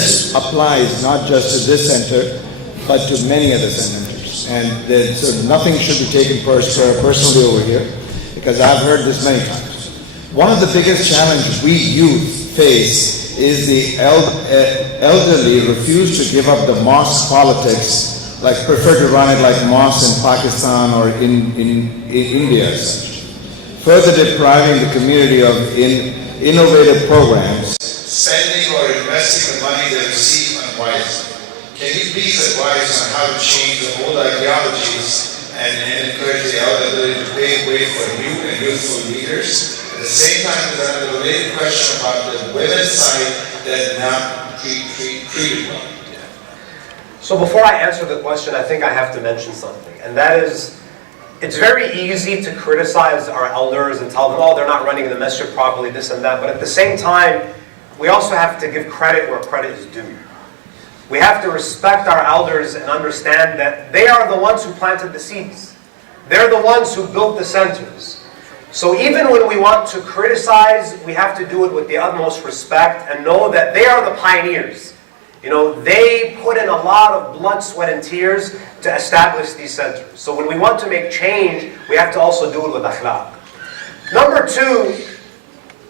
this applies not just to this center, but to many other centers. And so nothing should be taken personally over here, because I've heard this many times. One of the biggest challenges we youth face is the elderly refuse to give up the mosque politics, like prefer to run it like mosques in Pakistan or in India. Further depriving the community of innovative programs, spending or investing the money they receive unwisely. Can you please advise on how to change the old ideologies and encourage the elderly to pave way for new and youthful leaders? At the same time, there's another related question about the women's side that not treated well. So before I answer the question, I think I have to mention something, and that is, it's very easy to criticize our elders and tell them, oh, they're not running the masjid properly, this and that, but at the same time, we also have to give credit where credit is due. We have to respect our elders and understand that they are the ones who planted the seeds. They're the ones who built the centers. So even when we want to criticize, we have to do it with the utmost respect and know that they are the pioneers. You know, they put in a lot of blood, sweat, and tears to establish these centers. So when we want to make change, we have to also do it with akhlaq. Number two,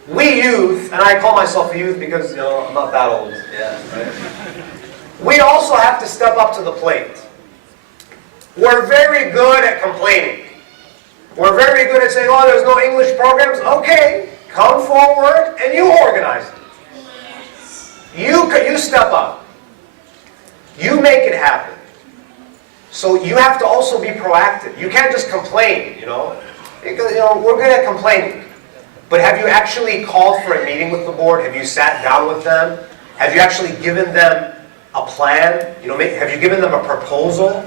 we youth, and I call myself a youth because, you know, I'm not that old. Yeah, right? We also have to step up to the plate. We're very good at complaining. We're very good at saying, oh, there's no English programs. Okay, come forward and you organize it. You step up. You make it happen. So you have to also be proactive. You can't just complain, you know. Because, you know, we're good at complaining. But have you actually called for a meeting with the board? Have you sat down with them? Have you actually given them a plan? You know, have you given them a proposal?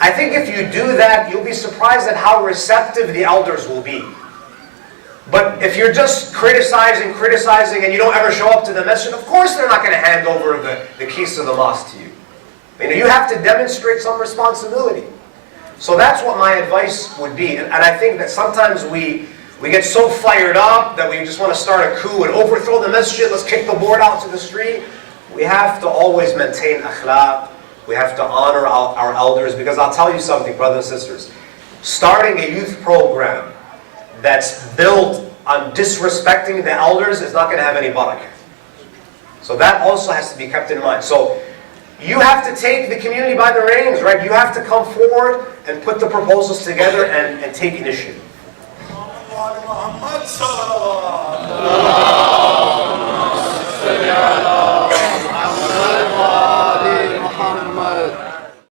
I think if you do that, you'll be surprised at how receptive the elders will be. But if you're just criticizing, and you don't ever show up to the masjid, of course they're not going to hand over the keys to the mosque to you. You know, you have to demonstrate some responsibility. So that's what my advice would be. And I think that sometimes we get so fired up that we just want to start a coup and overthrow the masjid, let's kick the board out to the street. We have to always maintain akhlaq. We have to honor our elders, because I'll tell you something, brothers and sisters. Starting a youth program that's built on disrespecting the elders is not going to have any barakah. So that also has to be kept in mind. So you have to take the community by the reins, right? You have to come forward and put the proposals together and take initiative.